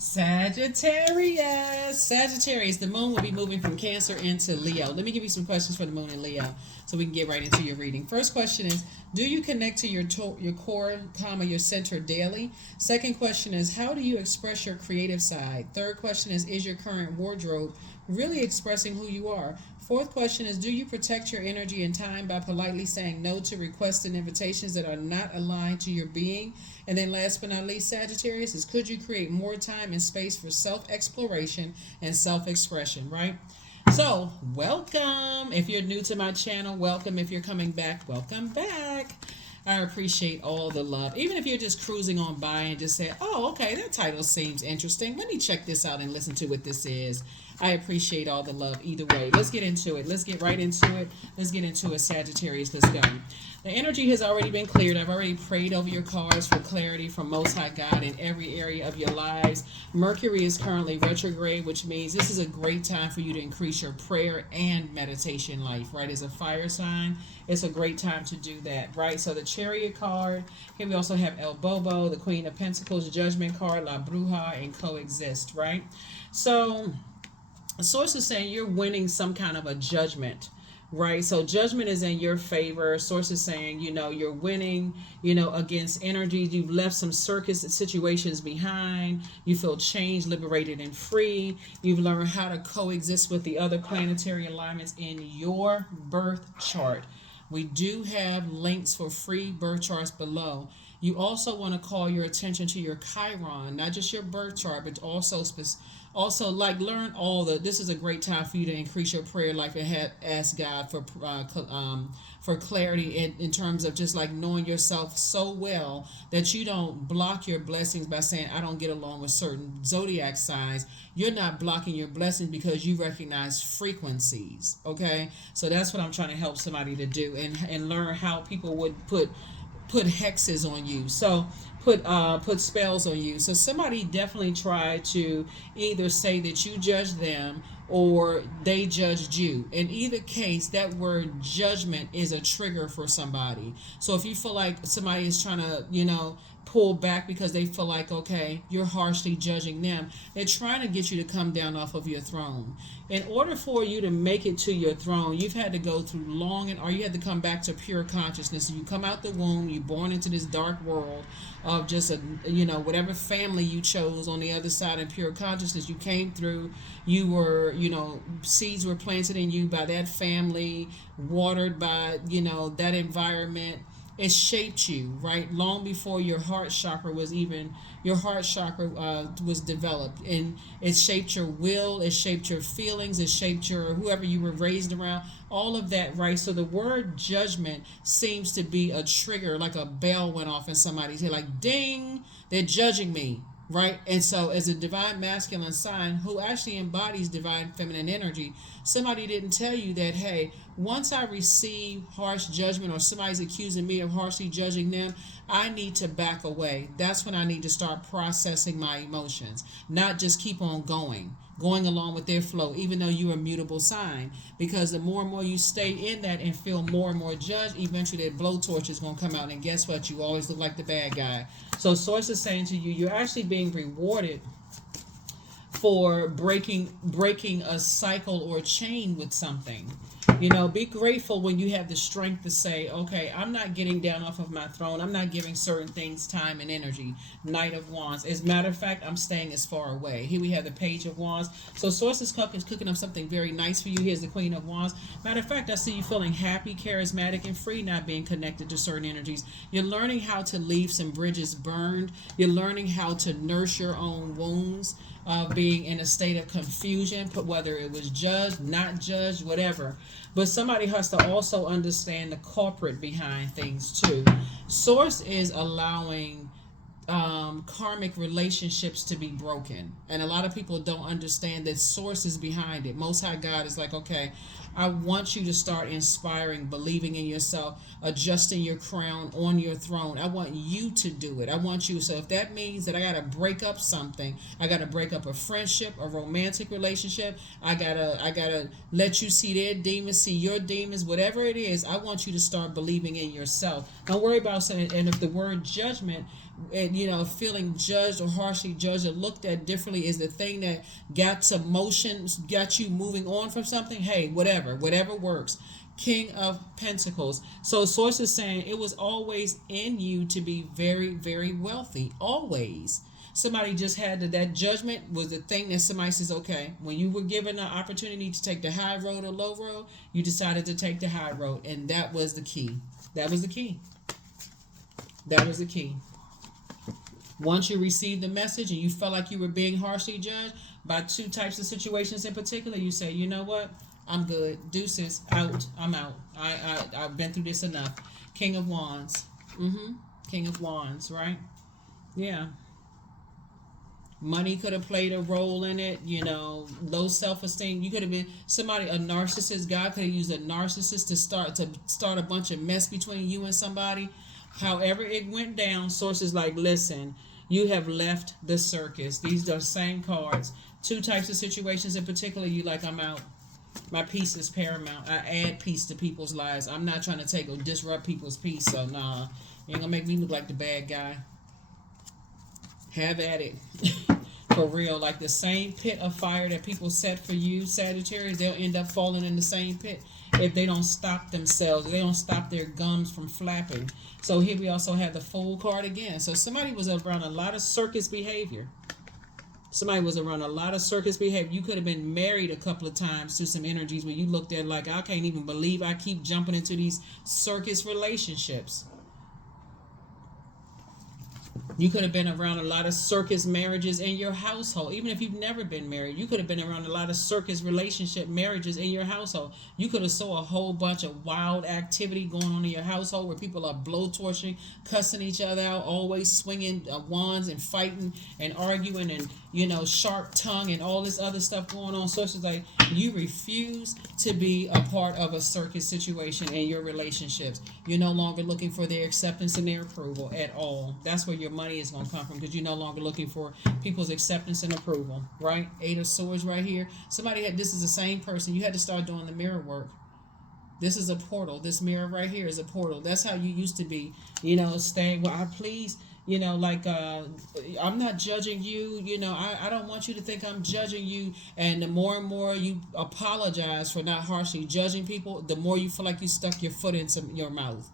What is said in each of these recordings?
Sagittarius. Sagittarius, the moon will be moving from Cancer into Leo. Let me give you some questions for the moon in Leo so we can get right into your reading. First question is, do you connect to your core, your center daily? Second question is, how do you express your creative side? Third question is your current wardrobe really expressing who you are? Fourth question is, do you protect your energy and time by politely saying no to requests and invitations that are not aligned to your being? And then last but not least, Sagittarius, is could you create more time and space for self-exploration and self-expression, right? So, welcome. If you're new to my channel, welcome. If you're coming back, welcome back. I appreciate all the love. Even if you're just cruising on by and just say, oh, okay, that title seems interesting. Let me check this out and listen to what this is. I appreciate all the love either way. Let's get into it. Let's get right into it. Let's get into it, Sagittarius. Let's go. The energy has already been cleared. I've already prayed over your cards for clarity from Most High God in every area of your lives. Mercury is currently retrograde, which means this is a great time for you to increase your prayer and meditation life, right? As a fire sign, it's a great time to do that, right? So the Chariot card, here we also have El Bobo, the Queen of Pentacles, Judgment card, La Bruja, and Coexist, right? So the source is saying you're winning some kind of a judgment, right? So judgment is in your favor. Source is saying, you're winning, against energies. You've left some circus situations behind. You feel changed, liberated, and free. You've learned how to coexist with the other planetary alignments in your birth chart. We do have links for free birth charts below. You also want to call your attention to your Chiron, not just your birth chart, but also learn this is a great time for you to increase your prayer life and ask God for clarity in terms of just like knowing yourself so well that you don't block your blessings by saying, I don't get along with certain zodiac signs. You're not blocking your blessings because you recognize frequencies. Okay. So that's what I'm trying to help somebody to do and learn how people would put hexes on you. So put spells on you. So somebody definitely tried to either say that you judged them or they judged you. In either case, that word judgment is a trigger for somebody. So if you feel like somebody is trying to, pull back because they feel like, okay, you're harshly judging them, they're trying to get you to come down off of your throne. In order for you to make it to your throne, you've had to go through or you had to come back to pure consciousness. You come out the womb, you're born into this dark world of just whatever family you chose on the other side in pure consciousness. You came through, you were, seeds were planted in you by that family, watered by, that environment. It shaped you, right? Long before your heart chakra was developed, and it shaped your will, it shaped your feelings, it shaped your whoever you were raised around, all of that, right? So the word judgment seems to be a trigger, like a bell went off in somebody's head, like ding, they're judging me. Right? And so as a divine masculine sign who actually embodies divine feminine energy, somebody didn't tell you that, hey, once I receive harsh judgment or somebody's accusing me of harshly judging them, I need to back away. That's when I need to start processing my emotions, not just keep on going along with their flow, even though you're a mutable sign. Because the more and more you stay in that and feel more and more judged, eventually that blowtorch is going to come out, and guess what? You always look like the bad guy. So source is saying to you, you're actually being rewarded for breaking a cycle or chain with something. Be grateful when you have the strength to say, okay, I'm not getting down off of my throne. I'm not giving certain things time and energy. Knight of Wands. As a matter of fact, I'm staying as far away. Here we have the Page of Wands. So Source is cooking up something very nice for you. Here's the Queen of Wands. Matter of fact, I see you feeling happy, charismatic, and free, not being connected to certain energies. You're learning how to leave some bridges burned. You're learning how to nurse your own wounds of being in a state of confusion, whether it was judged, not judged, whatever. But somebody has to also understand the culprit behind things too. Source is allowing karmic relationships to be broken. And a lot of people don't understand that source is behind it. Most High God is like, okay, I want you to start inspiring, believing in yourself, adjusting your crown on your throne. I want you to do it. I want you. So if that means that I got to break up something, I got to break up a friendship, a romantic relationship, I gotta let you see their demons, see your demons, whatever it is, I want you to start believing in yourself. Don't worry about saying, and if the word judgment and feeling judged or harshly judged or looked at differently is the thing that got some motions, got you moving on from something. Hey, whatever works. King of Pentacles. So source is saying it was always in you to be very, very wealthy. Always. Somebody just had that judgment was the thing that somebody says, okay, when you were given an opportunity to take the high road or low road, you decided to take the high road. And that was the key. That was the key. That was the key. Once you received the message and you felt like you were being harshly judged by two types of situations in particular, you say, you know what? I'm good. Deuces. Out. I'm out. I've been through this enough. King of Wands. King of Wands, right? Yeah. Money could have played a role in it, low self-esteem. You could have been somebody, a narcissist. God could have used a narcissist to start a bunch of mess between you and somebody. However it went down, sources like, listen, you have left the circus. These are the same cards. Two types of situations in particular, you like, I'm out. My peace is paramount. I add peace to people's lives. I'm not trying to take or disrupt people's peace, so nah. You ain't gonna make me look like the bad guy. Have at it. For real. Like the same pit of fire that people set for you, Sagittarius, they'll end up falling in the same pit if they don't stop themselves. If they don't stop their gums from flapping. So here we also have the Fool card again. So somebody was around a lot of circus behavior. Somebody was around a lot of circus behavior. You could have been married a couple of times to some energies where you looked at like, I can't even believe I keep jumping into these circus relationships. You could have been around a lot of circus marriages in your household. Even if you've never been married, you could have been around a lot of circus relationship marriages in your household. You could have saw a whole bunch of wild activity going on in your household where people are blowtorching, cussing each other out, always swinging wands and fighting and arguing and, sharp tongue and all this other stuff going on. So it's like you refuse to be a part of a circus situation in your relationships. You're no longer looking for their acceptance and their approval at all. That's where your money is going to come from, because you're no longer looking for people's acceptance and approval, right? Eight of Swords right here. This is the same person. You had to start doing the mirror work. This is a portal. This mirror right here is a portal. That's how you used to be, staying, well, I please, I'm not judging you, I don't want you to think I'm judging you. And the more and more you apologize for not harshly judging people, the more you feel like you stuck your foot into your mouth.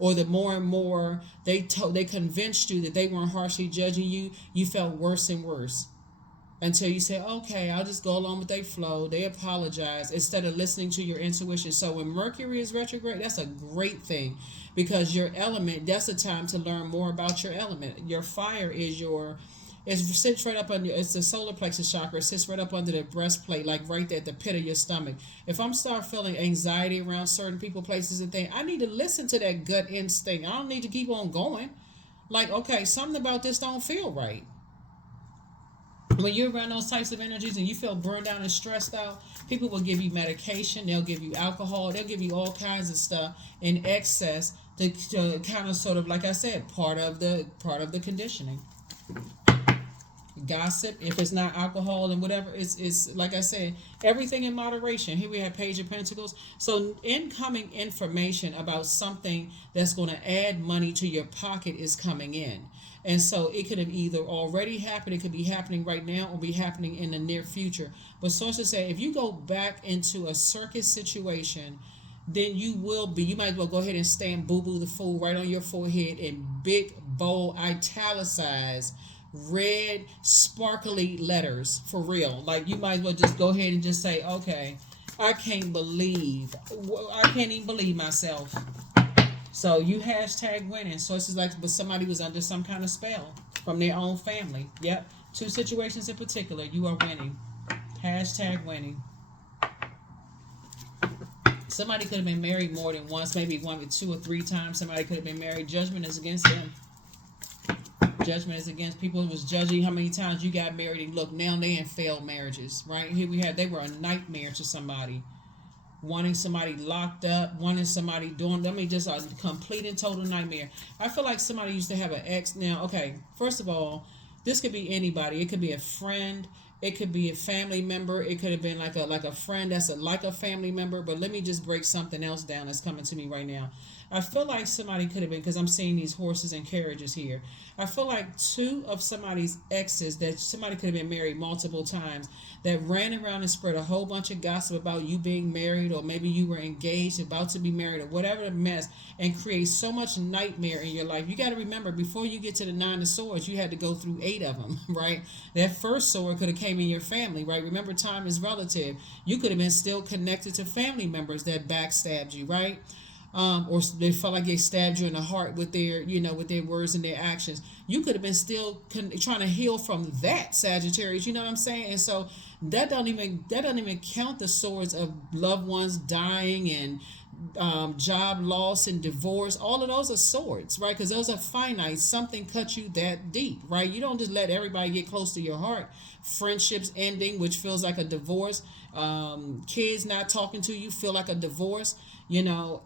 Or the more and more they convinced you that they weren't harshly judging you, you felt worse and worse. Until you say, okay, I'll just go along with their flow. They apologize instead of listening to your intuition. So when Mercury is retrograde, that's a great thing, because your element, that's the time to learn more about your element. Your fire is it sits right up under, it's the solar plexus chakra. It sits right up under the breastplate, like right there at the pit of your stomach. If I'm start feeling anxiety around certain people, places, and things, I need to listen to that gut instinct. I don't need to keep on going. Like, okay, something about this don't feel right. When you're around those types of energies and you feel burned out and stressed out, people will give you medication. They'll give you alcohol. They'll give you all kinds of stuff in excess to kind of sort of, like I said, part of the conditioning. Gossip, if it's not alcohol and whatever, it's like I said, everything in moderation. Here we have Page of Pentacles. So incoming information about something that's going to add money to your pocket is coming in. And so it could have either already happened, it could be happening right now, or be happening in the near future. But sources say if you go back into a circus situation, then you might as well go ahead and stamp Boo Boo the Fool right on your forehead in big, bold, italicized, red, sparkly letters, for real. Like, you might as well just go ahead and just say, okay, I can't even believe myself. So you hashtag winning. Sources like, but somebody was under some kind of spell from their own family. Yep. Two situations in particular, you are winning. Hashtag winning. Somebody could have been married more than once, maybe one with 2 or 3 times. Somebody could have been married. Judgment is against them. Judgment is against people who was judging how many times you got married, and look, now they in failed marriages, right? Here we have, they were a nightmare to somebody. Wanting somebody locked up, wanting somebody just a complete and total nightmare. I feel like somebody used to have an ex. Now, okay, first of all, this could be anybody. It could be a friend. It could be a family member. It could have been like a friend that's like a family member. But let me just break something else down that's coming to me right now. I feel like somebody could have been, because I'm seeing these horses and carriages here. I feel like two of somebody's exes, that somebody could have been married multiple times, that ran around and spread a whole bunch of gossip about you being married, or maybe you were engaged, about to be married, or whatever the mess, and create so much nightmare in your life. You got to remember, before you get to the nine of swords, you had to go through 8 of them, right? That first sword could have came in your family, right? Remember, time is relative. You could have been still connected to family members that backstabbed you, right? Or they felt like they stabbed you in the heart with their, with their words and their actions. You could have been still trying to heal from that, Sagittarius. You know what I'm saying? And so that don't even count the swords of loved ones dying and job loss and divorce. All of those are swords, right? Because those are finite. Something cut you that deep, right? You don't just let everybody get close to your heart. Friendships ending, which feels like a divorce. Kids not talking to you feel like a divorce.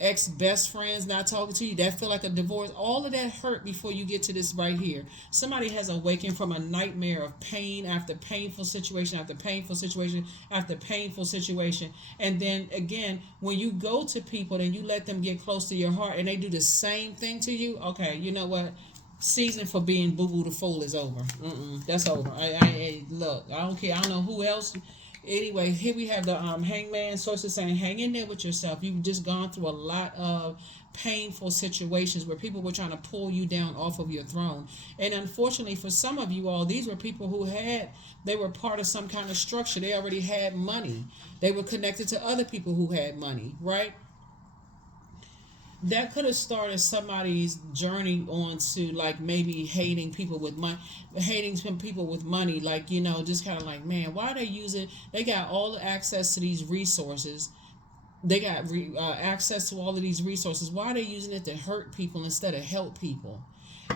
Ex best friends not talking to you, that feel like a divorce. All of that hurt before you get to this right here. Somebody has awakened from a nightmare of pain after painful situation after painful situation after painful situation. And then again, when you go to people and you let them get close to your heart and they do the same thing to you, okay, you know what? Season for being Boo Boo the Fool is over. That's over. I look, I don't care. I don't know who else. Anyway, here we have the hangman. Sources saying, hang in there with yourself. You've just gone through a lot of painful situations where people were trying to pull you down off of your throne. And unfortunately for some of you all, these were people who they were part of some kind of structure. They already had money. They were connected to other people who had money, right? That could have started somebody's journey on to like maybe hating people with money, like, just kind of like, man, why are they using, they got all the access to these resources. They got access to all of these resources. Why are they using it to hurt people instead of help people?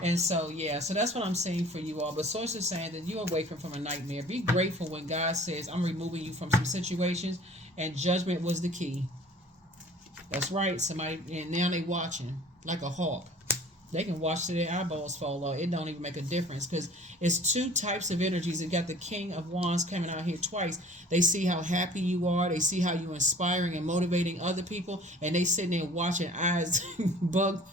And so, yeah, so that's what I'm saying for you all. But sources saying that you're awakened from a nightmare. Be grateful when God says, I'm removing you from some situations, and judgment was the key. That's right, somebody, and now they watching like a hawk. They can watch till their eyeballs fall off. It don't even make a difference, because it's two types of energies. You got the King of Wands coming out here twice. They see how happy you are. They see how you're inspiring and motivating other people, and they sitting there watching, eyes bugged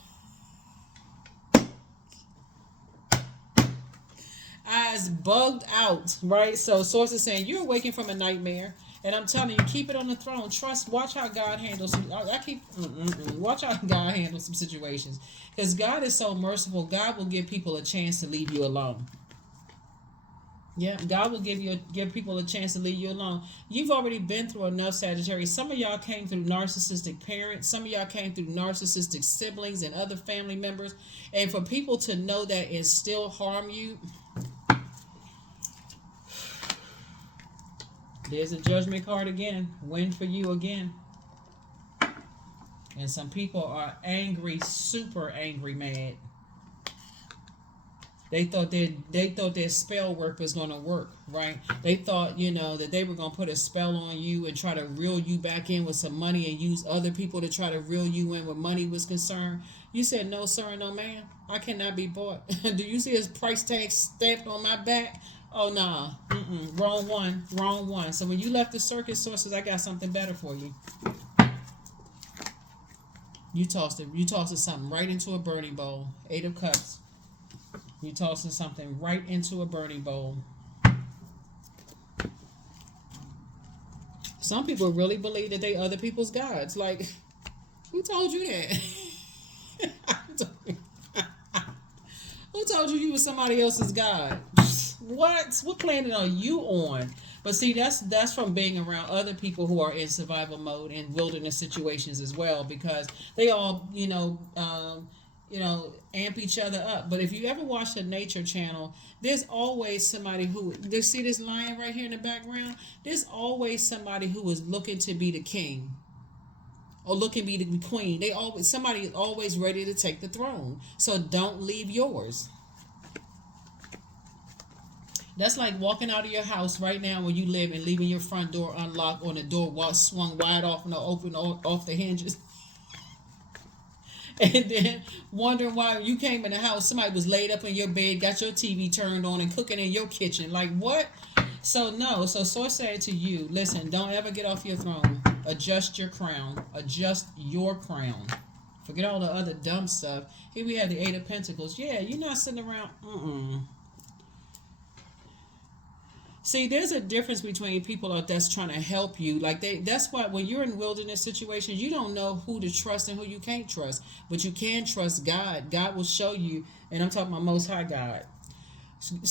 out, right? So sources saying you're awakening from a nightmare. And I'm telling you, keep it on the throne. Watch how God handles some. Watch how God handles some situations, because God is so merciful. God will give people a chance to leave you alone. Yeah, God will give people a chance to leave you alone. You've already been through enough, Sagittarius. Some of y'all came through narcissistic parents. Some of y'all came through narcissistic siblings and other family members. And for people to know that and still harm you, there's a judgment card again. Win for you again. And some people are angry, super angry, mad. They thought their spell work was going to work, right? They thought, that they were going to put a spell on you and try to reel you back in with some money and use other people to try to reel you in when money was concerned. You said, no, sir, no, ma'am. I cannot be bought. Do you see his price tag stamped on my back? Oh, nah. Wrong one. So when you left the circus, sources, I got something better for you. You tossed something right into a burning bowl. 8 of Cups. You tossing something right into a burning bowl. Some people really believe that they other people's gods. Like, who told you that? Who told you were somebody else's god? What planet are you on? But see, that's from being around other people who are in survival mode and wilderness situations as well, because they all, amp each other up. But if you ever watch the Nature Channel, there's always somebody who, see this lion right here in the background? There's always somebody who is looking to be the king or looking to be the queen. Somebody is always ready to take the throne. So don't leave yours. That's like walking out of your house right now where you live and leaving your front door unlocked on the door swung wide off and open off the hinges. And then wondering why you came in the house, somebody was laid up in your bed, got your TV turned on and cooking in your kitchen. Like, what? So no. So Source said to you, listen, don't ever get off your throne. Adjust your crown. Adjust your crown. Forget all the other dumb stuff. Here we have the Eight of Pentacles. Yeah, you're not sitting around. See, there's a difference between people that's trying to help you. Like that's why when you're in wilderness situations, you don't know who to trust and who you can't trust. But you can trust God. God will show you, and I'm talking about Most High God.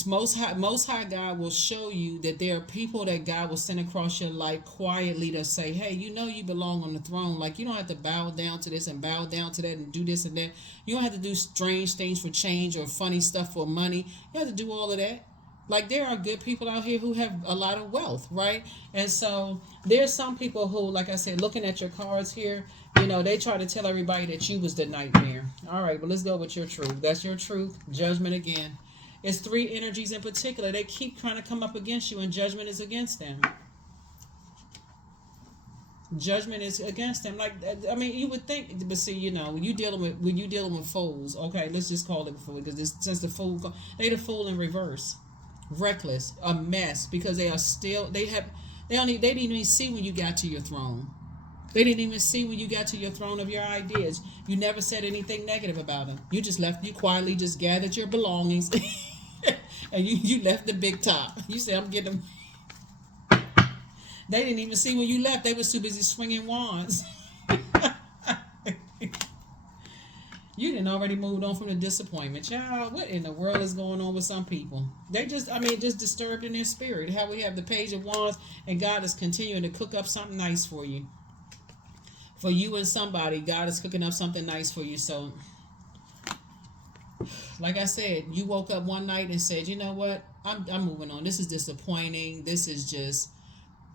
Most High God will show you that there are people that God will send across your life quietly to say, hey, you know you belong on the throne. Like, you don't have to bow down to this and bow down to that and do this and that. You don't have to do strange things for change or funny stuff for money. You have to do all of that. Like, there are good people out here who have a lot of wealth, right? And so there's some people who, like I said, looking at your cards here, they try to tell everybody that you was the nightmare. All right, but let's go with your truth. That's your truth. Judgment again. It's three energies in particular. They keep trying to come up against you, and judgment is against them. Judgment is against them. Like, I mean, you would think, but see, when you dealing with fools, okay, let's just call it a fool, because since the fool, they the fool in reverse, reckless, a mess, because they didn't even see when you got to your throne. They didn't even see when you got to your throne of your ideas. You never said anything negative about them. You just left. You quietly just gathered your belongings, and you left the big top. You said, "I'm getting them." They didn't even see when you left. They was too busy swinging wands. You didn't already moved on from the disappointment. Child, what in the world is going on with some people? They just disturbed in their spirit. How we have the Page of Wands, and God is continuing to cook up something nice for you. For you and somebody, God is cooking up something nice for you. So, like I said, you woke up one night and said, you know what? I'm moving on. This is disappointing. This is just,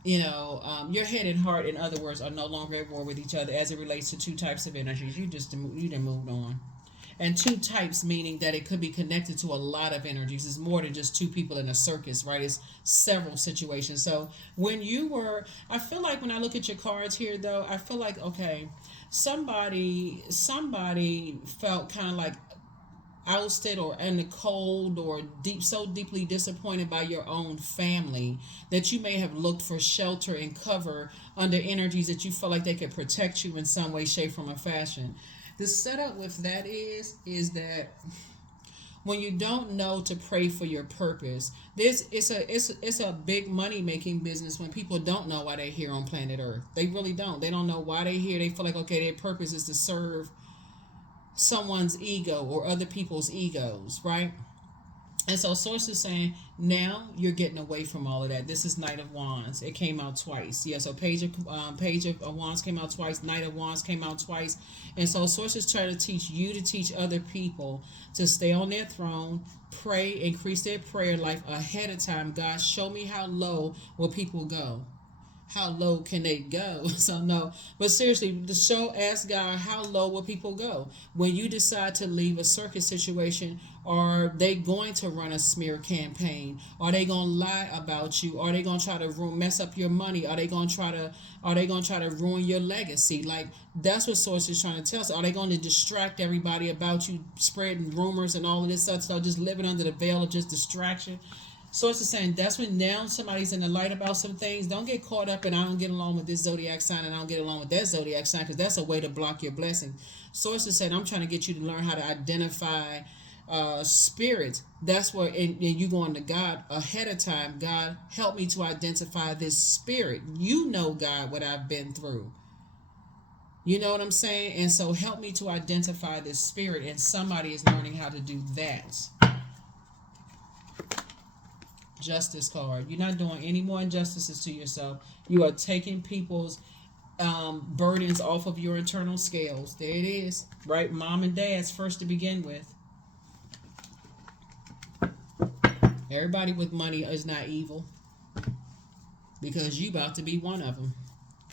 your head and heart, in other words, are no longer at war with each other as it relates to two types of energies. You done moved on. And two types, meaning that it could be connected to a lot of energies. It's more than just two people in a circus, right? It's several situations. So I feel like when I look at your cards here, though, I feel like, okay, somebody felt kind of like ousted or in the cold or so deeply disappointed by your own family that you may have looked for shelter and cover under energies that you felt like they could protect you in some way, shape, form, or fashion. The setup with that is that when you don't know to pray for your purpose, it's a big money making business when people don't know why they're here on planet Earth. They really don't. They don't know why they're here. They feel like, okay, their purpose is to serve someone's ego or other people's egos, right? And so Source is saying, now you're getting away from all of that. This is Knight of Wands. It came out twice. Yeah, so Page of Wands came out twice. Knight of Wands came out twice. And so Source is trying to teach you to teach other people to stay on their throne, pray, increase their prayer life ahead of time. God, show me how low will people go. How low can they go? So no, but seriously, ask God, how low will people go? When you decide to leave a circus situation, are they going to run a smear campaign? Are they going to lie about you? Are they going to try to mess up your money? Are they going to try to ruin your legacy? Like, that's what Source is trying to tell us. Are they going to distract everybody about you, spreading rumors and all of this stuff, just living under the veil of just distraction? Source is saying that's when now somebody's in the light about some things. Don't get caught up in, I don't get along with this Zodiac sign and I don't get along with that Zodiac sign, because that's a way to block your blessing. Source is saying, I'm trying to get you to learn how to identify spirits. That's where and you going to God ahead of time. God, help me to identify this spirit. You know, God, what I've been through. You know what I'm saying? And so help me to identify this spirit. And somebody is learning how to do that. Justice card. You're not doing any more injustices to yourself. You are taking people's burdens off of your internal scales. There it is. Right? Mom and dad's first to begin with. Everybody with money is not evil, because you about to be one of them.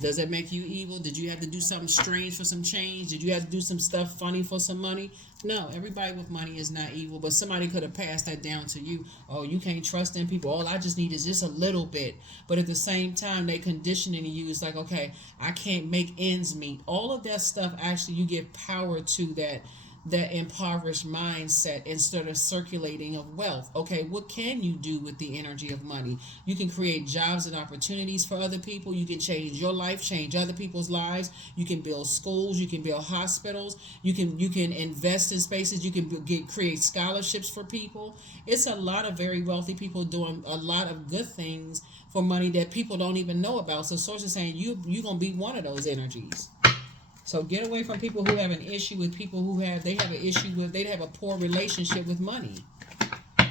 Does that make you evil? Did you have to do something strange for some change? Did you have to do some stuff funny for some money? No, everybody with money is not evil, but somebody could have passed that down to you. Oh, you can't trust in people. All I just need is just a little bit. But at the same time, they conditioning you. It's like, okay, I can't make ends meet. All of that stuff, actually, you give power to that impoverished mindset instead of circulating of wealth. Okay, what can you do with the energy of money? You can create jobs and opportunities for other people. You can change your life, change other people's lives. You can build schools. You can build hospitals. You can invest in spaces. You can create scholarships for people. It's a lot of very wealthy people doing a lot of good things for money that people don't even know about. So source is saying you're gonna be one of those energies. So get away from people who have an issue with people who they have an issue with, they have a poor relationship with money.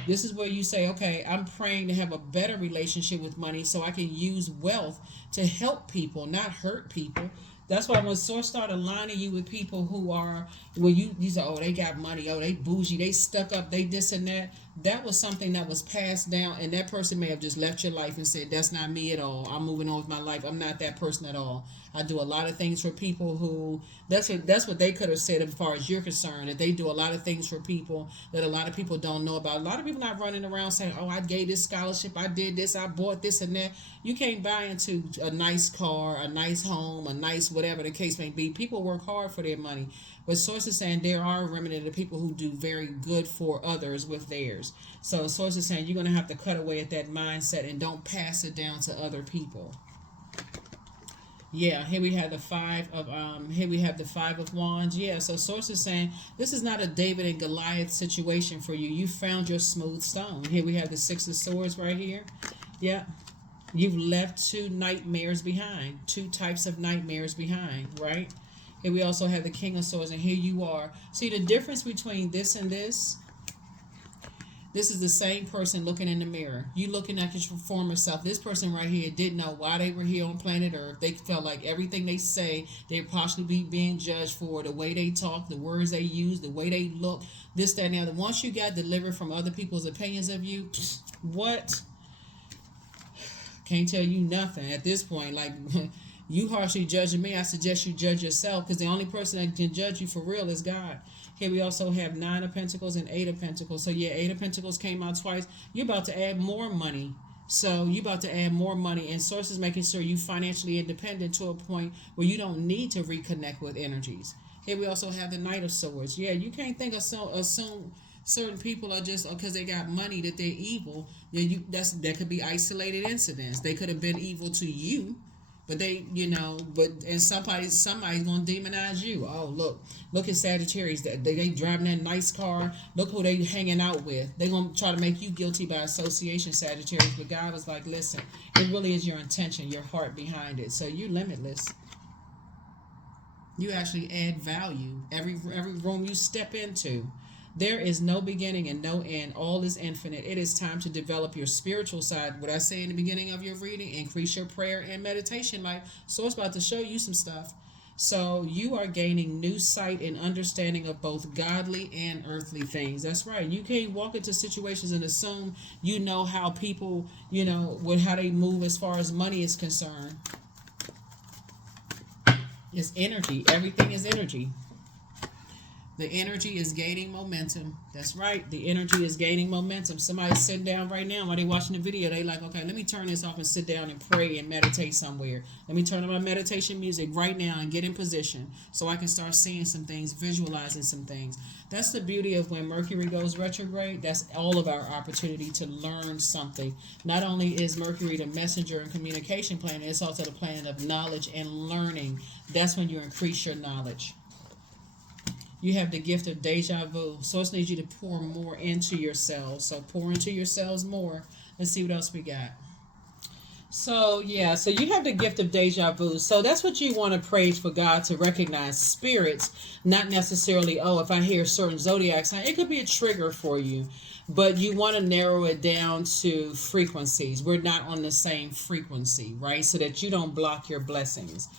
This is where you say, okay, I'm praying to have a better relationship with money so I can use wealth to help people, not hurt people. That's why when source start aligning you with people who are, when you say, oh, they got money, oh, they bougie, they stuck up, they this and that. That was something that was passed down, and that person may have just left your life and said, that's not me at all. I'm moving on with my life. I'm not that person at all. I do a lot of things for people who, that's what they could have said as far as you're concerned, that they do a lot of things for people that a lot of people don't know about. A lot of people not running around saying, oh, I gave this scholarship, I did this, I bought this and that. You can't buy into a nice car, a nice home, a nice whatever the case may be. People work hard for their money. But source is saying there are a remnant of people who do very good for others with theirs. So source is saying you're going to have to cut away at that mindset and don't pass it down to other people. Yeah, here we have the five of wands. Yeah, so source is saying this is not a David and Goliath situation for you. You found your smooth stone. Here we have the six of swords right here. Yeah. You've left two nightmares behind, two types of nightmares behind, right? Here we also have the king of swords, and here you are. See the difference between this and this? This is the same person looking in the mirror. You looking at your former self. This person right here didn't know why they were here on planet Earth. They felt like everything they say, they're possibly being judged for the way they talk, the words they use, the way they look, this, that, and the other. Once you got delivered from other people's opinions of you, what? Can't tell you nothing at this point. Like, you harshly judging me, I suggest you judge yourself, because the only person that can judge you for real is God. Here we also have 9 of Pentacles and 8 of Pentacles. So yeah, 8 of Pentacles came out twice. You're about to add more money. So you're about to add more money, and source is making sure you financially independent to a point where you don't need to reconnect with energies. Here we also have the Knight of Swords. Yeah, you can't think of assume certain people are just because they got money that they're evil. Yeah, that could be isolated incidents. They could have been evil to you, but and somebody's gonna demonize you. Oh, look at Sagittarius. They driving that nice car. Look who they hanging out with. They gonna try to make you guilty by association, Sagittarius. But God was like, listen, it really is your intention, your heart behind it. So you're limitless. You actually add value every room you step into. There is no beginning and no end. All is infinite. It is time to develop your spiritual side. What I say in the beginning of your reading, increase your prayer and meditation life. So it's about to show you some stuff. So you are gaining new sight and understanding of both godly and earthly things. That's right. You can't walk into situations and assume you know how people, how they move as far as money is concerned. It's energy. Everything is energy. The energy is gaining momentum. That's right. The energy is gaining momentum. Somebody's sitting down right now while they're watching the video. They like, okay, let me turn this off and sit down and pray and meditate somewhere. Let me turn on my meditation music right now and get in position so I can start seeing some things, visualizing some things. That's the beauty of when Mercury goes retrograde. That's all of our opportunity to learn something. Not only is Mercury the messenger and communication planet, it's also the planet of knowledge and learning. That's when you increase your knowledge. You have the gift of deja vu. Source needs you to pour more into yourselves. So pour into yourselves more. Let's see what else we got. So yeah, so you have the gift of deja vu. So that's what you want to pray for God to recognize spirits, not necessarily, if I hear certain zodiac sign, it could be a trigger for you. But you want to narrow it down to frequencies. We're not on the same frequency, right? So that you don't block your blessings,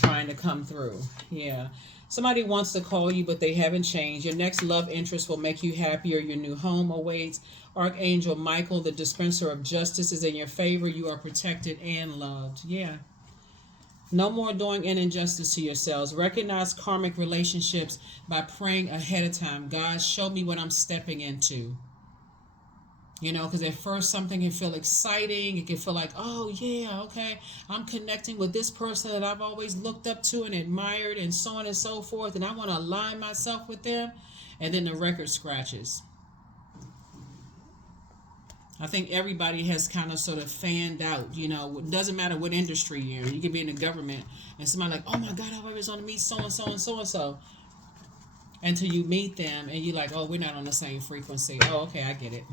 trying to come through. Yeah. Somebody wants to call you, but they haven't changed. Your next love interest will make you happier. Your new home awaits. Archangel Michael, the dispenser of justice, is in your favor. You are protected and loved. Yeah. No more doing an injustice to yourselves. Recognize karmic relationships by praying ahead of time. God, show me what I'm stepping into. You know, because at first something can feel exciting. It can feel like, oh, yeah, okay, I'm connecting with this person that I've always looked up to and admired and so on and so forth. And I want to align myself with them. And then the record scratches. I think everybody has kind of sort of fanned out. You know, it doesn't matter what industry you're in. You can be in the government and somebody like, oh my God, I always want to meet so and so and so and so. Until you meet them and you're like, oh, we're not on the same frequency. Oh, okay, I get it.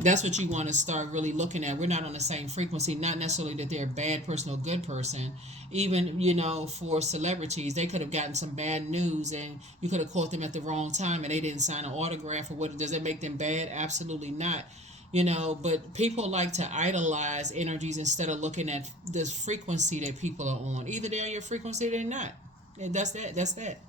That's what you want to start really looking at. We're not on the same frequency. Not necessarily that they're a bad person or good person. Even, you know, for celebrities, they could have gotten some bad news and you could have caught them at the wrong time and they didn't sign an autograph or what. Does that make them bad? Absolutely not. You know, but people like to idolize energies instead of looking at this frequency that people are on. Either they're on your frequency or they're not. And that's that. That's that.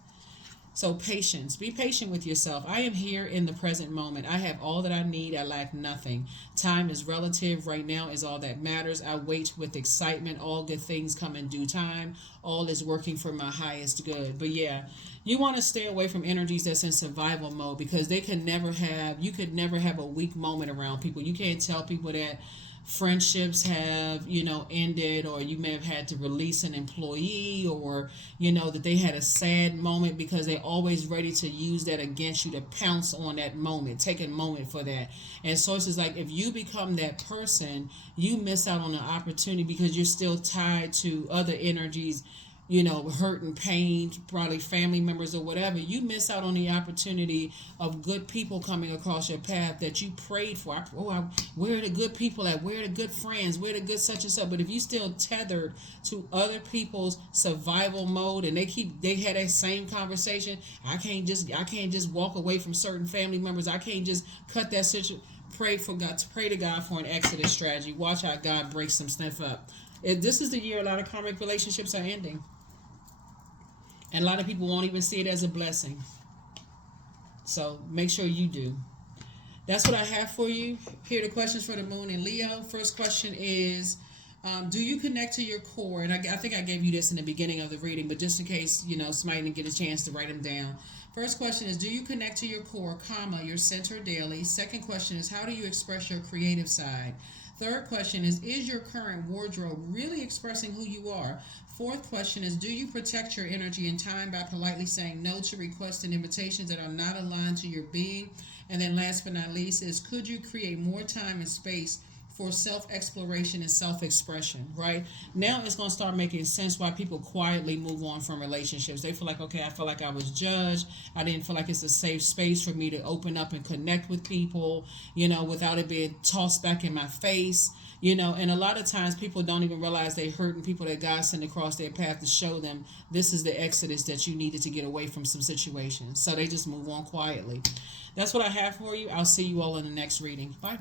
So patience. Be patient with yourself. I am here in the present moment. I have all that I need. I lack nothing. Time is relative. Right now is all that matters. I wait with excitement. All good things come in due time. All is working for my highest good. But yeah, you want to stay away from energies that's in survival mode because they can never have, you could never have a weak moment around people. You can't tell people that friendships have, you know, ended, or you may have had to release an employee, or, you know, that they had a sad moment, because they're always ready to use that against you, to pounce on that moment, take a moment for that. And so it's just like, if you become that person, you miss out on an opportunity because you're still tied to other energies, you know, hurt and pain, probably family members or whatever. You miss out on the opportunity of good people coming across your path that you prayed for. Where are the good people at? Where are the good friends? Where are the good such and such? But if you still tethered to other people's survival mode and they had that same conversation, I can't just walk away from certain family members. I can't just cut that situation. Pray to God for an exodus strategy. Watch how God breaks some stuff up. This is the year a lot of karmic relationships are ending. And a lot of people won't even see it as a blessing. So make sure you do. That's what I have for you. Here are the questions for the moon in Leo. First question is, do you connect to your core? And I think I gave you this in the beginning of the reading, but just in case, you know, somebody didn't get a chance to write them down. First question is, do you connect to your core, your center daily? Second question is, how do you express your creative side? Third question is your current wardrobe really expressing who you are? Fourth question is, do you protect your energy and time by politely saying no to requests and invitations that are not aligned to your being? And then last but not least is, could you create more time and space for self-exploration and self-expression, right? Now it's going to start making sense why people quietly move on from relationships. They feel like, okay, I feel like I was judged. I didn't feel like it's a safe space for me to open up and connect with people, you know, without it being tossed back in my face, you know. And a lot of times people don't even realize they're hurting people that God sent across their path to show them this is the exodus that you needed to get away from some situations. So they just move on quietly. That's what I have for you. I'll see you all in the next reading. Bye.